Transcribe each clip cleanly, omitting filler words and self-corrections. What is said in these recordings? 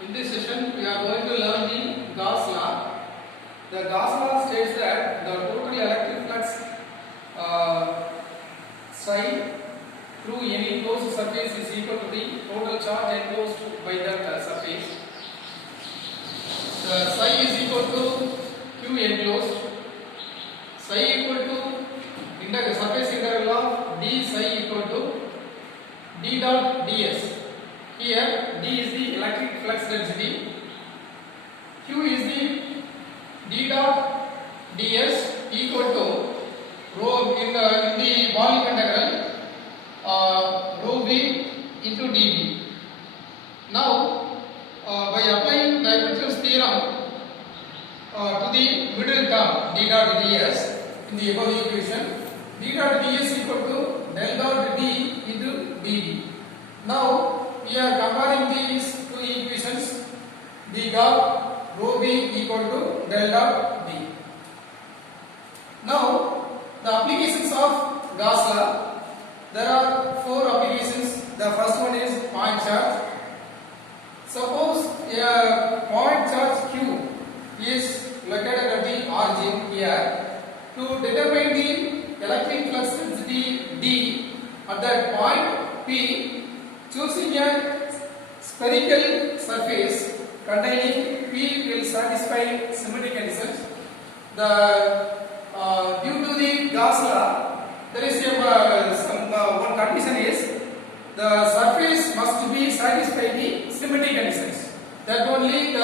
In this session, we are going to learn the Gauss law. The Gauss law states that the total electric flux psi through any closed surface is equal to the total charge enclosed by that surface. The psi is equal to Q enclosed. Psi equal to surface integral of d psi equal to d dot ds. Here d is the electric flux density, Q is the d dot ds equal to rho in the volume integral rho v into dv. Now by applying Divergence theorem to the middle term d dot ds in the above equation, d dot ds equal to del dot d into dv. Now we are comparing these two equations. We got rho v equal to del dot d. Now the applications of Gauss law. There are four applications. The first one is point charge. Suppose a point charge Q is located at the origin here. To determine the electric flux density D at that point P, choosing a spherical surface containing P will satisfy symmetry conditions. Due to the Gauss law, there is one condition is the surface must be satisfy the symmetry conditions. That only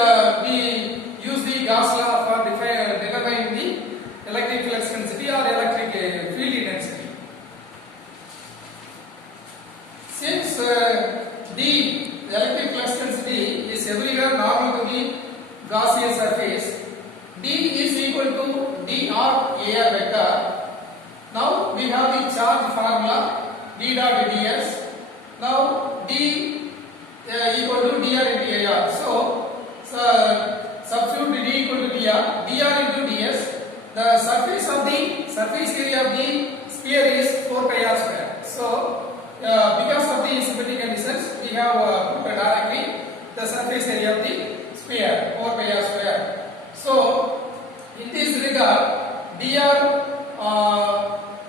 we use the Gauss law for determining the electric flux density or electric field intensity. Since the electric flux density is everywhere normal to the Gaussian surface, D is equal to dr AR vector. Now we have the charge formula d dot ds. Now D equal to dr into AR. So substitute D equal to dr into ds. The surface area of the sphere is 4 pi r square. So because of the symmetry conditions, we have put directly the surface area of the sphere 4 pi r square. So in this regard, dr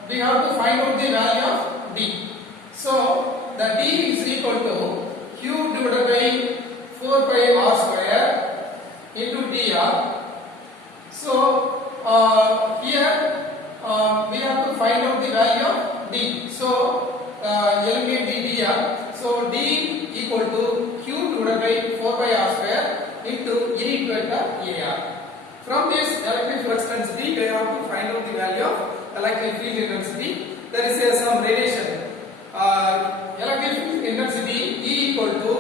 we have to find out the value of d. So the d is equal to q divided by 4 pi r square into dr. So here we have to find out the value of d. So eliminate the dr. So d equal to q divided by 4 pi r square into unit vector AR. From this electric flux density, we have to find out the value of electric field intensity. There is some relation. Electric field intensity E equal to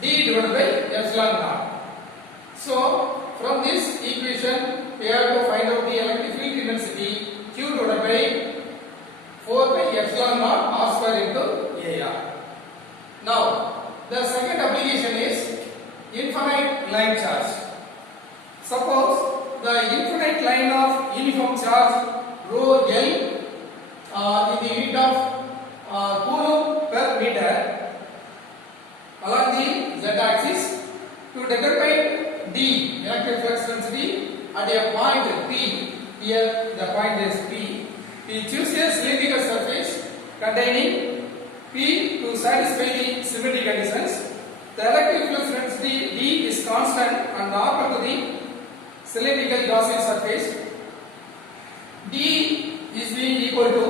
d divided by epsilon naught. So from this equation, we have to find out the electric field intensity Q divided by 4 pi epsilon naught r square into AR. Now the second application is infinite line charge. Suppose the infinite line of uniform charge rho L in the unit of coulomb per meter along the z-axis. To determine d electric flux density at a point P, here the point is P, we choose a cylindrical surface containing P to satisfy the symmetry conditions. The electric flux density D is constant and normal to the cylindrical Gaussian surface. D is being equal to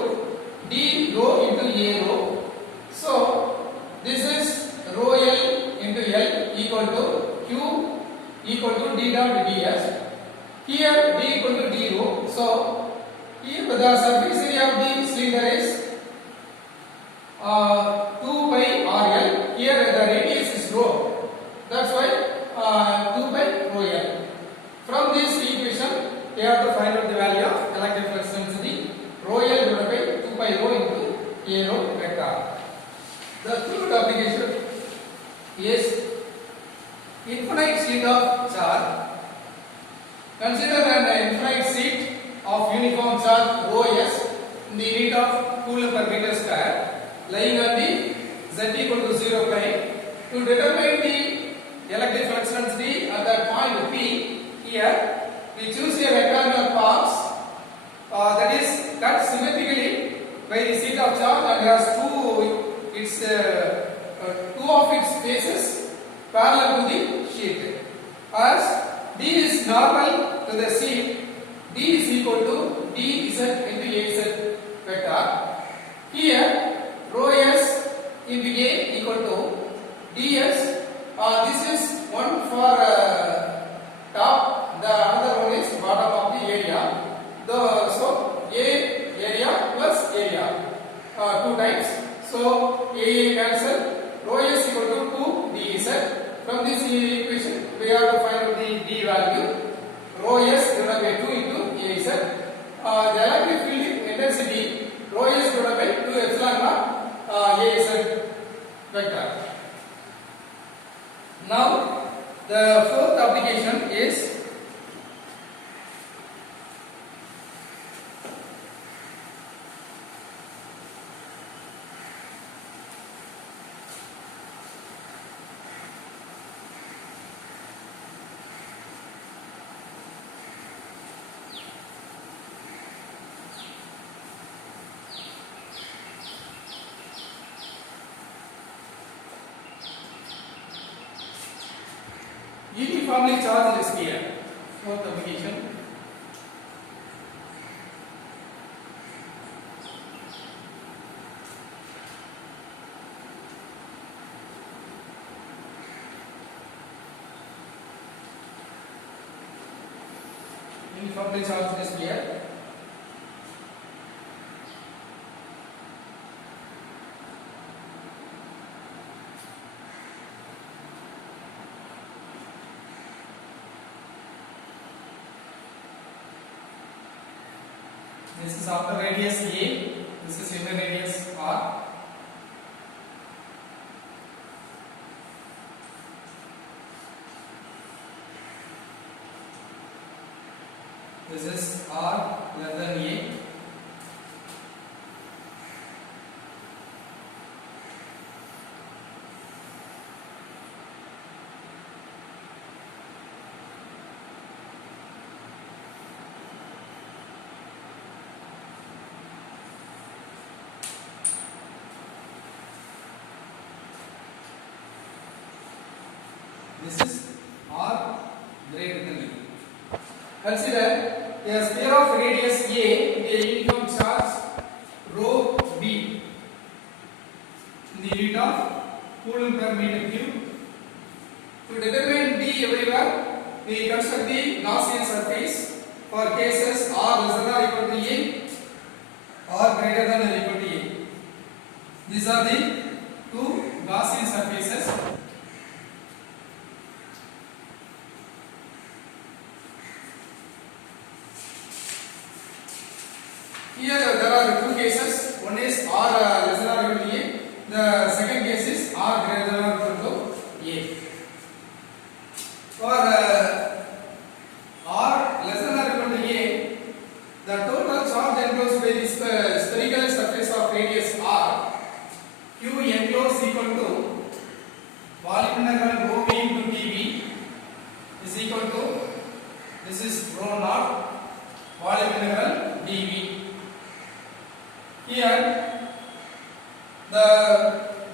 d rho into A rho. So this is rho L into L equal to Q equal to d dot ds. Here d equal to d rho. So here the surface area of the cylinder is 2 by RL. Here the radius is rho. That's why 2 by rho L. From this equation, we have to find out the value of electric flux density rho L divided by 2 pi rho into A rho vector. The third application is infinite sheet of charge. Consider an infinite sheet of uniform charge rho s in the unit of coulomb per meter square lying on the z equal to 0 plane. To determine has two of its faces parallel to the sheet. As D is normal to the sheet, D is equal to dz into az vector. Here rho s into A equal to ds. This is one for top, the another one is bottom of the area. So A area plus area, 2 times. So A cancel, rho s equal to 2 dz. From this equation we have to find out the D value. Rho s divided by 2 into az. The electric field intensity rho s divided by 2 epsilon naught az vector. Now the fourth application is uniformly charged sphere. Fourth application. Uniformly charged sphere. This is outer radius A, this is inner radius R. This is R less than A. This is R greater than A. Consider a sphere of radius A with a uniform charge rho b in the unit of coulomb per meter cube. To determine D everywhere, we construct the Gaussian surface for cases R less than or equal to A, or greater than or equal to A. These are the two Gaussian surfaces. Here there are two cases. One is R less than or equal to A. The second case is R greater than or equal to A. For R less than or equal to A, the total charge enclosed by this spherical surface of radius R, Q enclosed equal to volume integral rho v into dV is equal to, this is rho naught volume integral dV. Here the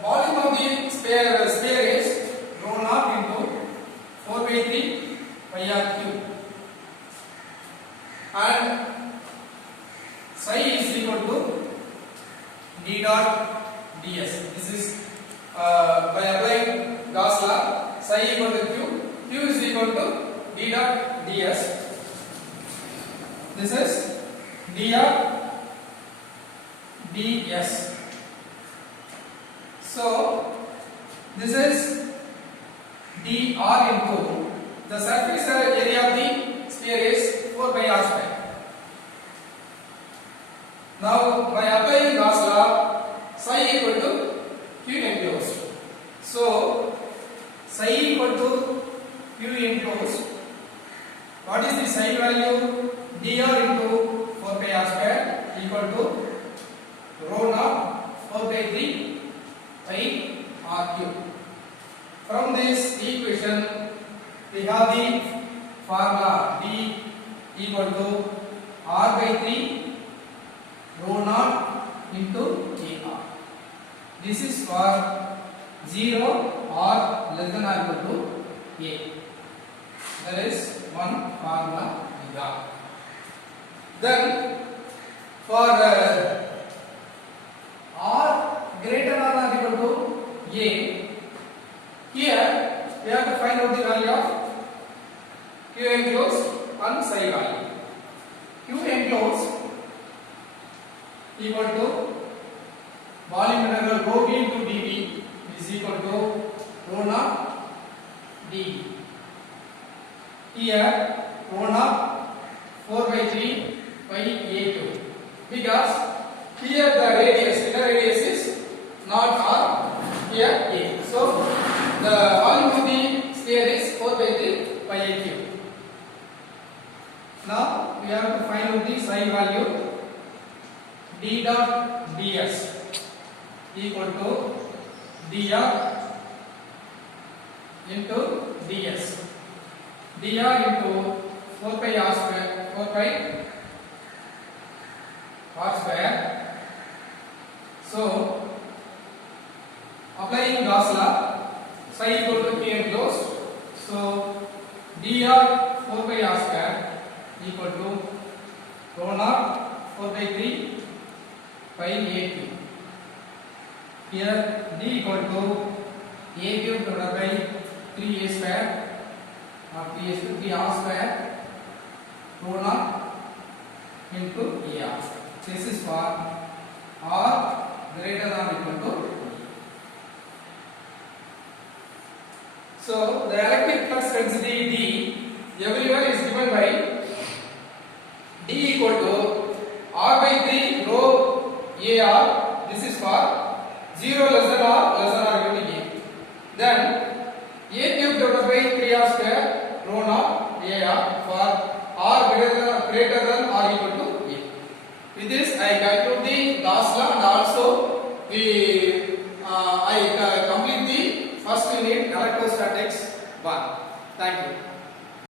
volume of the sphere is rho naught into 4 by 3 pi r cube, and psi is equal to d dot ds. This is by applying Gauss law, psi equal to q is equal to d dot ds. This is dr ds. So this is dr into the surface area of the sphere is 4 by r square. Now by applying Gauss law, psi equal to q enclosed. So psi equal to q enclosed. What is the psi value? dr into 4 by r square equal to rho naught 4 by 3 pi r cube. From this equation we have the formula d equal to r by 3 rho naught into dr. This is for 0 or less than or equal to A. That is one formula we got. Then for r greater than or equal to A, here we have to find out the value of Q enclosed and psi value. Q enclosed equal to volume integral rho v into dv is equal to rho naught dv. Here rho naught 4 by 3 by a2, because here the radius, inner radius is not r, here a. So the volume of the sphere is 4 by 3 by a3. Now we have to find out the psi value. D dot ds equal to dr into ds. dr into 4 pi r square, 4 pi r square. So applying Gauss law, psi equal to Q enclosed. So dr 4 pi r square equal to rho naught 4 by 3 by a2. Here d equal to a cube divided by 3a square or 3r square rho naught into ar. This is for r greater than or equal to E. So the electric flux density D everywhere is given by D equal to r by 3 rho ar. This is for 0 less than or equal to A. Then a cube divided by 3r square rho naught ar for r greater than or equal to A. With this I